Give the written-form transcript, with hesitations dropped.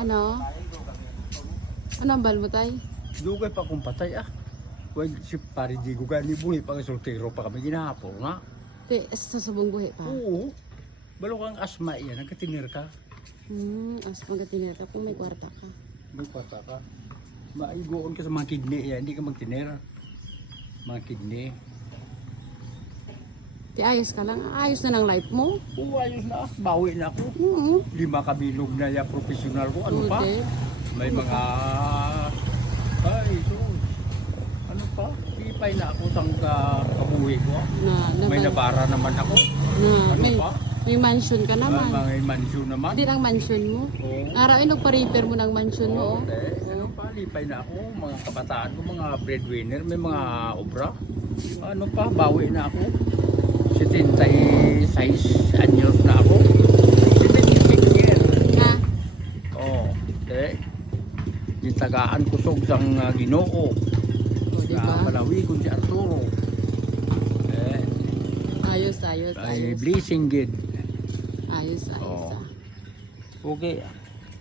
Ano? Ano ang bal mo tay? Dugay pa kung patay ah. Wag si pare di ko gani buhi pa soltero pa kami ginahapon nga. Te, sa subong buhi pa. Oo. Balo kang asma yan, nagkatinir ka. As magatinir ka kung may kwarta ka. May pata ka. Maigoon ka sa mga kidney yan, hindi ka magtinir. Mga kidney. Te, ayos ka lang. Ayos na ng life mo. Oo, ayos na. Bawi na ako. 5 kabilog na ya professional ko. Ano pa? Te. May mga... Ay, sus. Ano pa? Ipay na ako sang kabuhi ko. May nabara naman ako. Ano pa? May mansion ka naman. May mansion naman. Hindi lang mansion mo. Oo. Araw nagpa-repair mo ng mansion mo. Oh. Ano pa? Lipay na ako. Mga kabataan ko, mga breadwinner. May mga obra. Ano pa? Bawi na ako. 76 anyos na ako. 76 years. Ha? Oo. Gitagaan ko sang Ginoo. O, diba? Palawi ko si Arturo. Ayos. Ay blessing gid. Ayos. Oo. Okay.